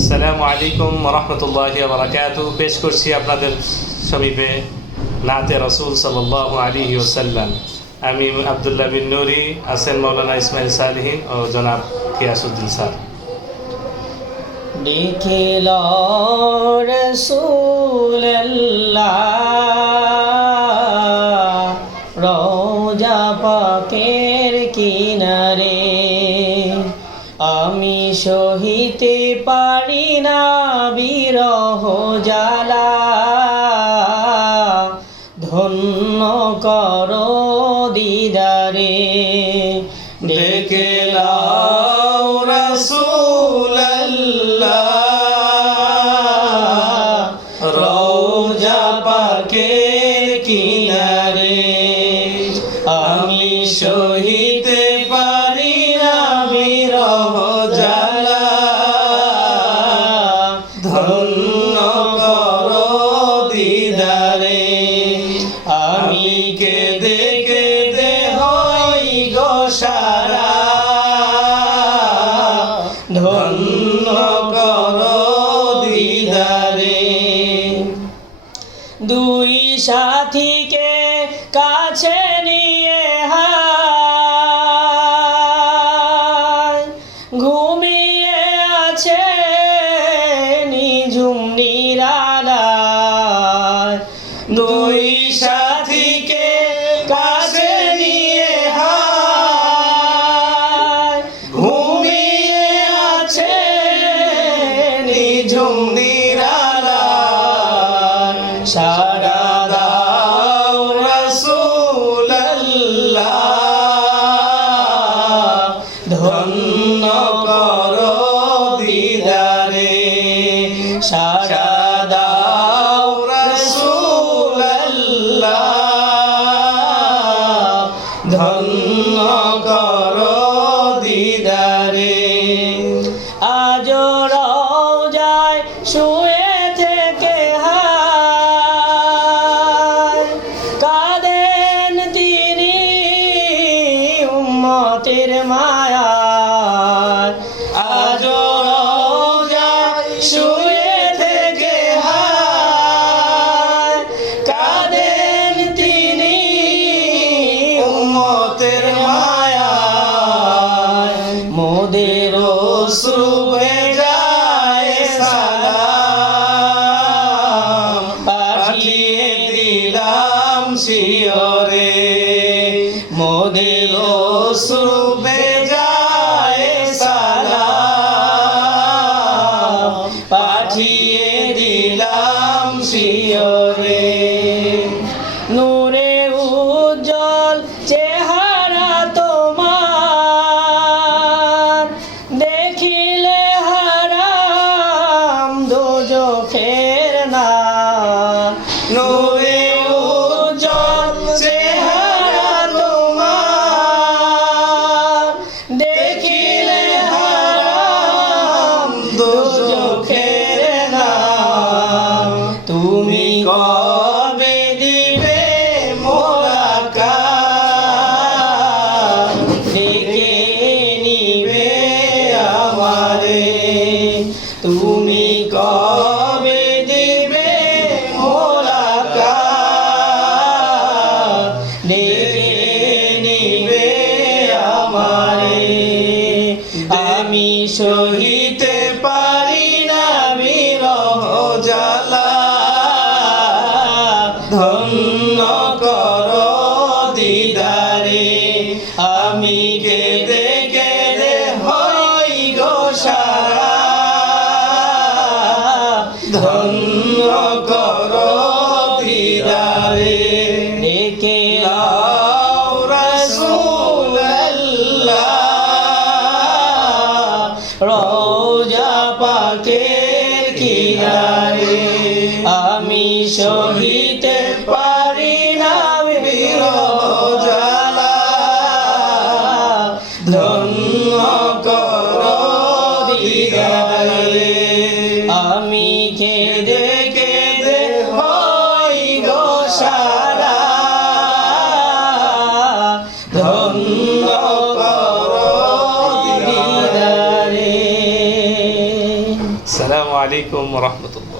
আসসালামু আলাইকুম রহমতুল্লাহি ওয়া বারাকাতুহু। পেশ করছি আপনাদের সমীপে নাতে রাসূল সাল্লাল্লাহু আলাইহি ওয়াসাল্লাম। আমি আব্দুল্লাহ বিন নুরি, আছেন মাওলানা ইসমাইল সালিহিন ও জনাব গিয়াসউদ্দিন স্যার। দেখিল রাসূলুল্লাহ রওজা পাকের কিনারে, আমি সহিতে পারি না বিরহ জ্বালা, ধন্য করো দিদারে। দেখিলাম রাসূলুল্লাহ রওজা পাকের কিনারে, আমি সহিতে পারি না বিরহ জ্বালা, ধন্য করো দিদারে। আমি কেঁদে কেঁদে হই গো সারা, ধন্য করো দিদারে। দুই সাথীকে কাছে নিয়ে ঘুমিয়ে আছে নিঝুম নিরালায়। দুই সাথীকে কাছে নিয়ে ঘুমিয়ে আছে নিঝুম নিরালায়। সারা দাও রাসূলুল্লাহ, ধন্য করো দিদারে। সারা দাও রাসূলুল্লাহ, ধন্য করো দিদারে। আজ রওজায় শুয়ে থেকে কাঁদেন তিনি উম্মতের মায়ায়। আজ রওজায় শুয়ে থেকে কাঁদেন তিনি উম্মতের মায়ায়। মোদের অশ্রু ভেজায় সালাম, পাঠিয়ে দিলাম শিয়রে। মোদের অশ্রু ভেজায় সালাম, পাঠিয়ে দিলাম শিয়রে। নূরে উজ্জ্বল চেহারা তোমার, দেখিলে হারাম দোজখের না। নূরে উজ্জ্বল চেহারা তোমার, দেখিলে হারাম দোজখের না। তুমি কবে দিবে মোলাকাত, ডেকে নিবে আমারে। তুমি কবে দিবে মোলাকাত, ডেকে নিবে আমারে। আমি সহিতে পারি না বিরহ জ্বালা, ধন্য করো দিদারে। আমি কেঁদে কেঁদে হই গো সারা, ধন্য করো দিদারে। ডেকে লাও রাসূলুল্লাহ রওজা পাকের কিনারে, আমি সহিতে পারি না বিরহ জ্বালা, ধন্য করো দিদারে। আমি কেঁদে কেঁদে হই গো সারা, ধন্য করো দিদারে। আসসালামু আলাইকুম রহমতুল্লাহ।